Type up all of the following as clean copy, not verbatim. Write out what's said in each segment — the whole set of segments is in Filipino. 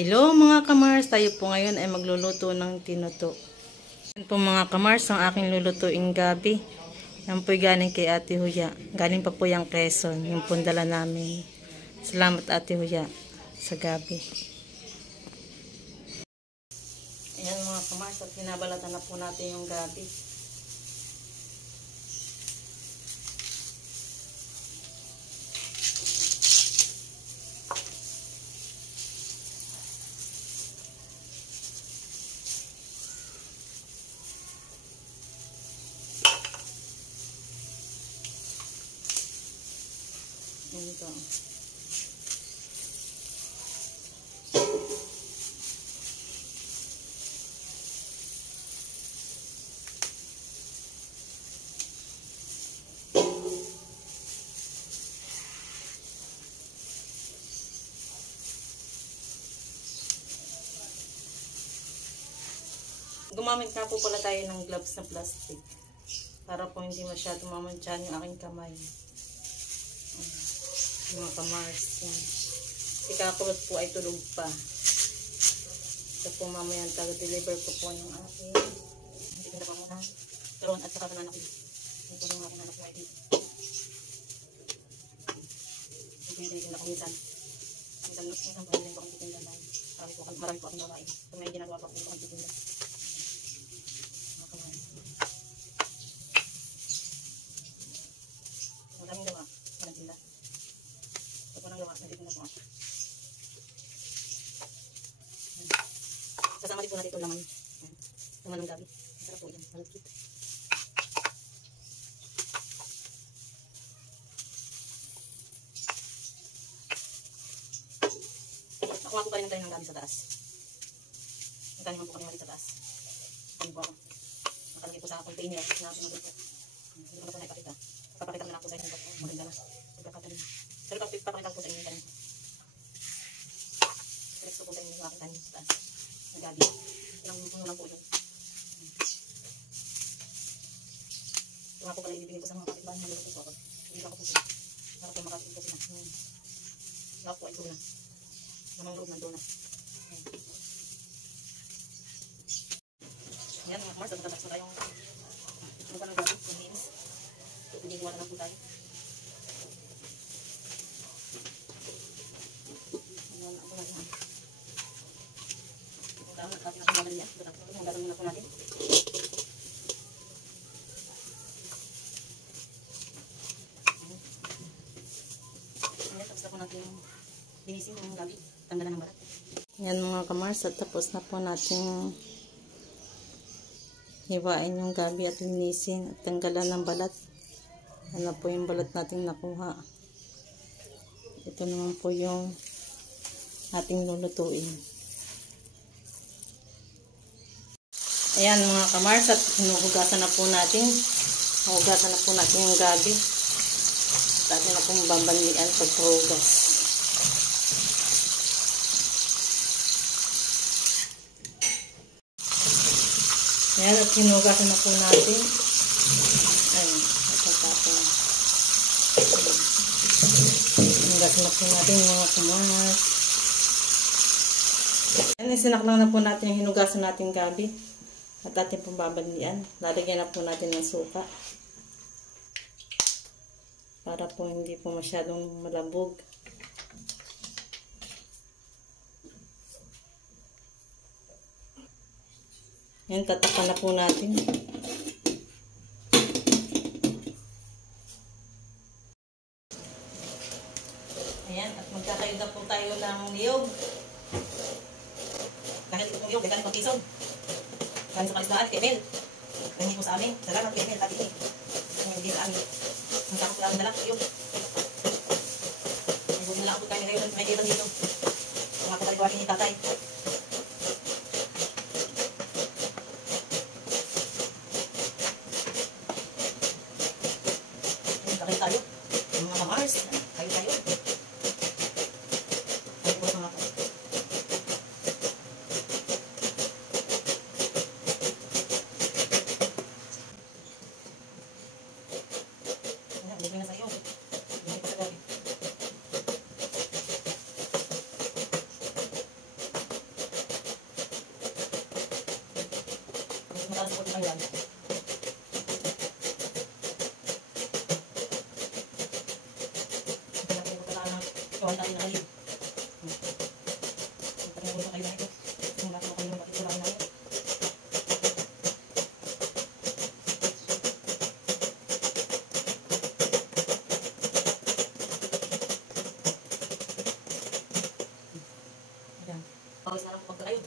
Hello mga kamars, tayo po ngayon ay magluluto ng tinuto. Yan po mga kamars, ang aking lulutuing gabi. Yan po galing kay Ate Huya. Galing pa po yung Quezon, yung pundala namin. Salamat Ate Huya sa gabi. Ayan mga kamars, at pinabalatan na po natin yung gabi. Ito. Gumamit nga po pala tayo ng gloves na plastic para po hindi masyado mamantsahan yung aking kamay. Mga kamars, si kakulot po ay tulog pa. So po mamaya taga-deliver ko po yung aking hindi na pa muna turon at saka banana ko. Hindi po yung aking anak ko ay dito. Hindi na ako minsan po hindi ko ang titinda dahil marami po akong babae. Kung may ginagawa po ako ang titinda. Mga kamars, maraming gawa ng tinda. Sasama din po natin ito laman. Laman ng gabi. Masarap po yan. Malagkit. Nakuha ko pa rin ng tayo ng gabi sa taas. Nagkaniman po kami mali sa taas. Kami po ako. Nakalagay po sa container na pinagod po. Hindi ko na po naipakita. Papakita mo na ako sa inyo. Maganda na. Pagkakatanin. Pero papakita ko po sa inyo yung Rex ko po sa inyo yung aking tanin sa taas. Nagabi. Ilang puno lang po yun. Ito nga po pala ibibigay ko sa mga kapitbahay na luluto po ako. Ibigay ko po sila. Para po makatipin po sila. Lahat po ay tuna. Namang loob ng tuna. Ayan mga kamars, dapat na tayong lupa ng gabi. Yung beans. Pinagawa na lang po tayo. Ayan ako na yan. At ating bagal niya. Hanggang muna po natin. Ayan, tapos na po natin linisin yung gabi. Tanggalan ng balat. Yan mga kamars, at tapos na po natin hiwain yung gabi at linisin at tanggalan ng balat. Ano po yung balat natin nakuha. Ito naman po yung ating lulutuin. Ayan mga kamars, at hinuhugasan na po natin. Hugasan na po natin yung gabi. At atin na pong bambanlian pagpahugas. Ayan, at hinugasan na po natin. Ayan, natatapon. Hinugasan na po natin mga kamars. Ayan, isinaklang na po natin yung hinugasan natin gabi. At ating pambabalian. Lalagyan na po natin ng suka. Para po hindi po masyadong malambog. Ayan, tatakan na po natin. Ayan, at magkakain na po tayo ng niyog. Dahil itong niyog, dahil pang tisog. Galing sa Kalisdaan, kay Mel. Ganyan po sa amin. Salamat kay Mel, tati ni. Hindi sa amin. Ang sakot ko lang na lang, yun. May buti na lang ako kami ngayon. May kailan dito. Kung ako taliguakin ni tatay. Kakain tayo. Mga kamars. Kain tayo. Kain po mga kamars. matalas po ang yan. Kawan natin na kayo. Pagkakulo kayo na ito. Kung natin kayo bakit wala na ito. Ayan. Pawis na lang pagkakayo.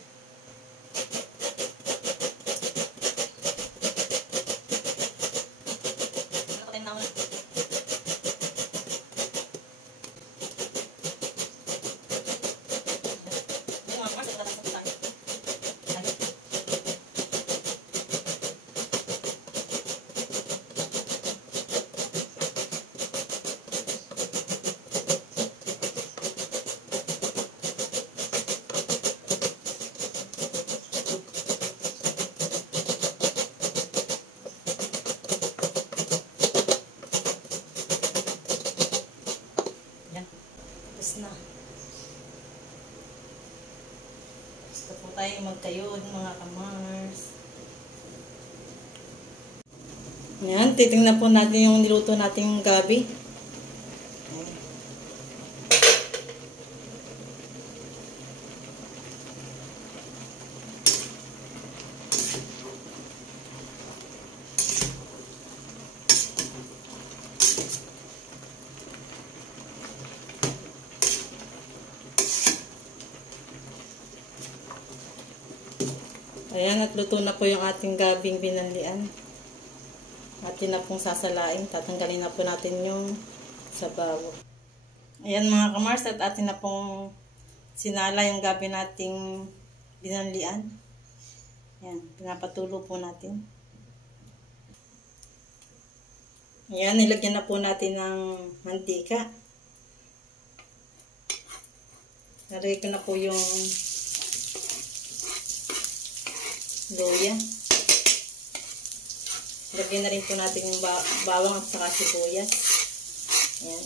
Nakatayin na ako na. Na. Gusto po tayo magkayod mga kamars. Ayan, titingnan po natin yung niluto nating gabi. Ayan, at luto na po yung ating gabing binanlian. Atin na pong sasalain. Tatanggalin na po natin yung sabaw. Ayan mga kamars, at atin na pong sinala yung gabi nating binanlian. Ayan, pinapatulo po natin. Ayan, nilagyan na po natin ng mantika. Nalagay ko na po yung luya. Lagyan na rin po natin yung bawang at saka sibuyas. Ayan.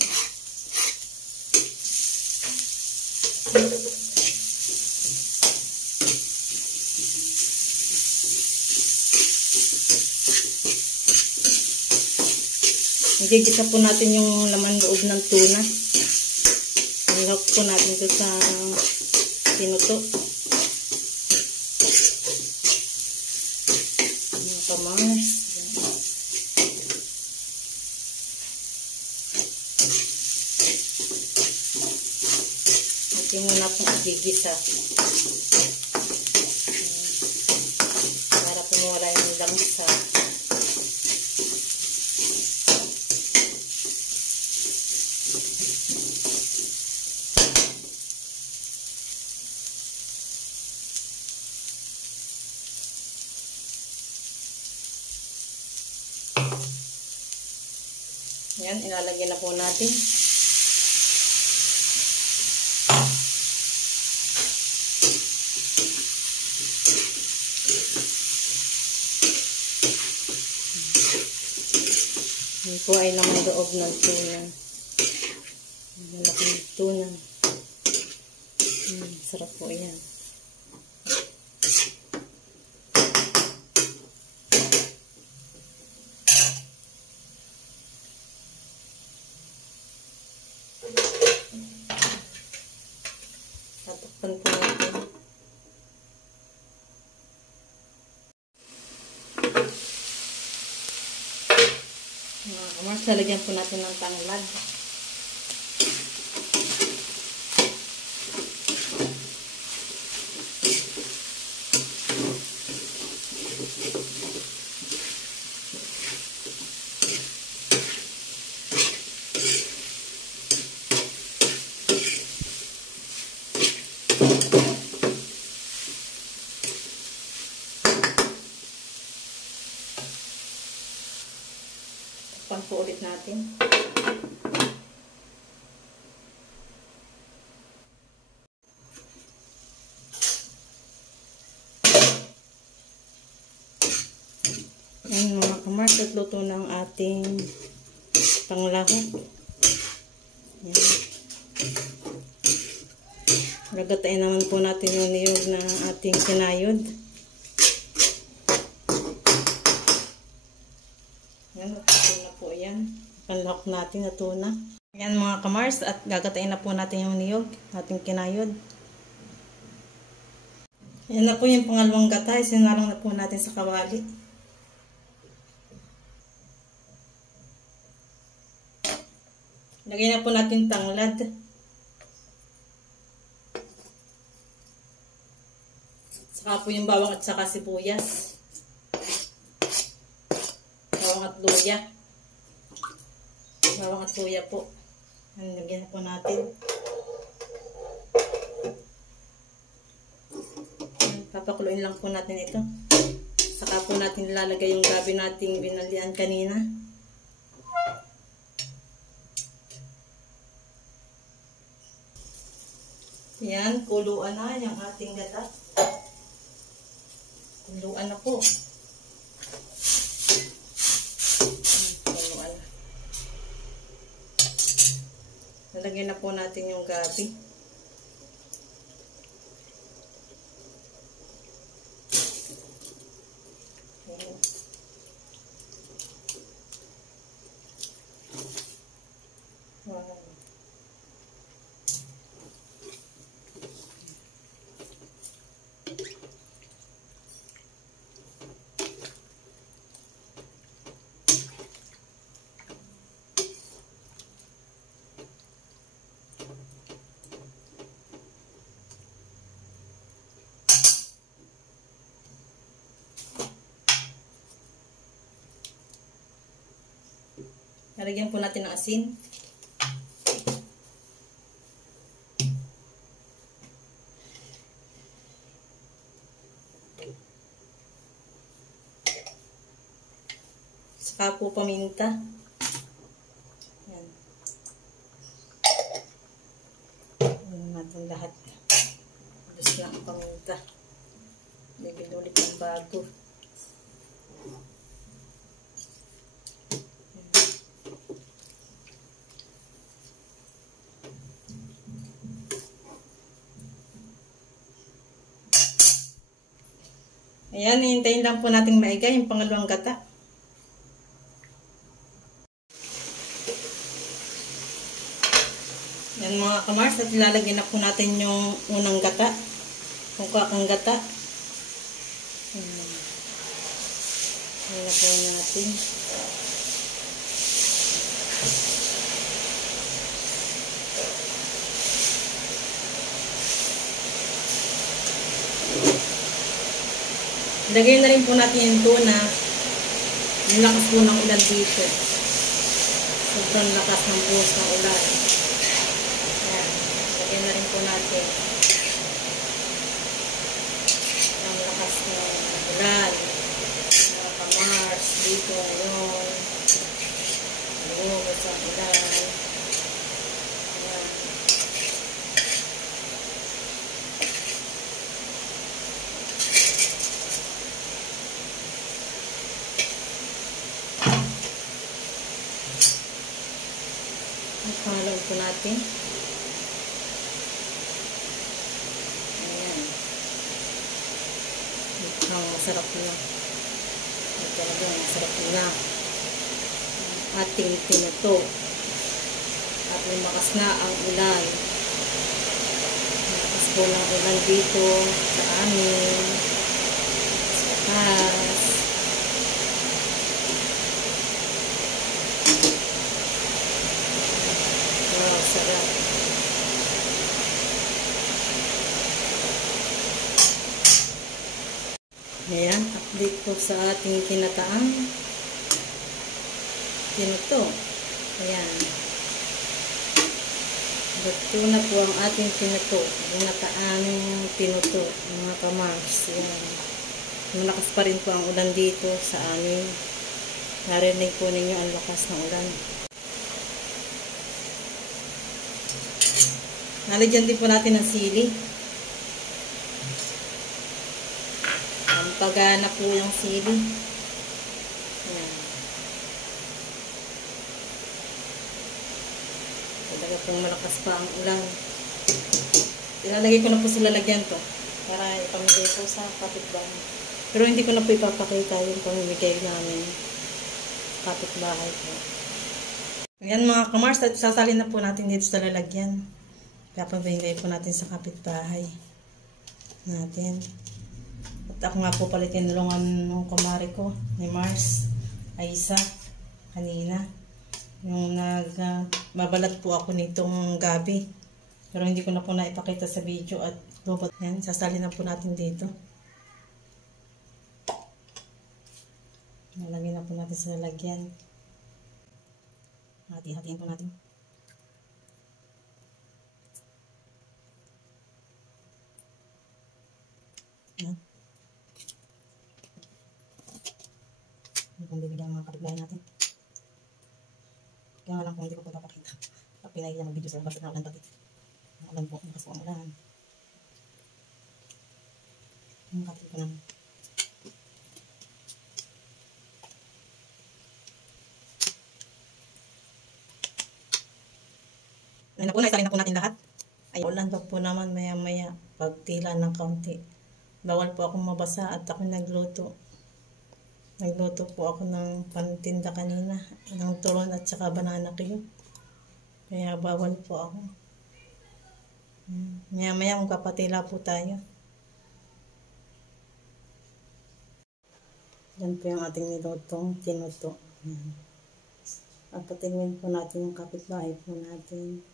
Igigisa po natin yung laman loob ng tuna. Ihawak po natin ito sa tinuto. Kamars. Ito muna pong igigisa. Para pumula yung langsa. Yan, ilalagyan na po natin. Yan po ay laman loob ng tuna. Malaking tuna. Sarap po yan. Tatakpan po natin. Mga kamars, lalagyan po natin ng tanglad. Takpan po ulit natin. Ayan mga kamars, at luto ng ating panglahok. Ayan. Lagatain naman po natin yung niyog na ating sinayod. Ayan, panlok natin na tuna. Ayan mga kamars, at gagatain na po natin yung niyog, ating kinayod. Ayan na po yung pangalawang gata, sinarang na po natin sa kawali. Lagyan na po natin tanglad. Saka po yung bawang at saka sibuyas. Bawang at luya. Bawang at luya po. Lagyan na po natin. Papakuluin lang po natin ito. Saka po natin ilalagay yung gabi nating binalian kanina. Yan, kuluan na yung ating gata. Kuluan na po. Kuluan na. Nalagyan na po natin yung gabi. Wow. Lalagyan po natin ng asin. Saka po paminta. Yan. Yan natin lahat. Gusto na ang paminta. Bibinulit ng bago. Ayan, hihintayin lang po natin maiga yung pangalawang gata. Yan mga kamars, at ilalagyan na po natin yung unang gata. Kung kakang gata. Ayan na po natin. Ilagay na rin po natin yung tuna. Yung lakas po ng ulan dito. Sobrang lakas ng buhos ng ulan. Ayan. Ilagay na rin po natin. Ang lakas ng ulan. Mga kamars dito ngayon. Buhos ng ulan. Ayan. Pangalaw po natin. Ayan. Mukhang masarap na. Talagang masarap na. Ating tinuto. At lumakas na ang ulan. Lumakas po ng ulan dito sa amin. Sa taas. Wow, sarap. Ayan, update po sa ating kinataang tinuto. Ayan. Luto na po ang ating tinuto. Kinataang tinuto, mga kamars. Ayan. Malakas pa rin po ang ulan dito sa amin. Narinig po ninyo ang lakas ng ulan. Nalagyan din po natin ng sili. Ang pagana po yung sili. Ayan. Talaga pong malakas pa ang ulan. Ilalagay ko na po sa lalagyan to para ipamigay po sa kapitbahay. Pero hindi ko na po ipapakita yung pamimigay namin sa kapitbahay po. Ayan mga kamars, at sasalin na po natin dito sa lalagyan. Papabigay po natin sa kapitbahay natin. At ako nga po pala tinulungan ng kumari ko, ni Mars, Aisa, kanina. Yung mabalat po ako nitong gabi. Pero hindi ko na po naipakita sa video at lubot. Yan, sasalin na po natin dito. Nalagyan na po natin sa lalagyan. Hati-hatiin po natin. Yan. Hindi kong bibigyan mga kapitbahay natin. Kaya nga lang kung hindi ko po papakita. Pag pinahila mag-video sa labas at naulan pati. Naulan po, bukas po ang ulan. Ang kapit ko naman. Ayun na po, naisalin na po natin lahat. Ay, ulan pa po naman maya-maya pagtila ng kaunti. Bawal po akong mabasa at ako nagluto. Nagluto po ako ng pantinda kanina, ng turon at saka banana cue. Kaya bawal po ako. Maya-maya magpapatila po tayo. Yan po yung ating nilutong tinuto. At patingin po natin yung kapitbahay po natin.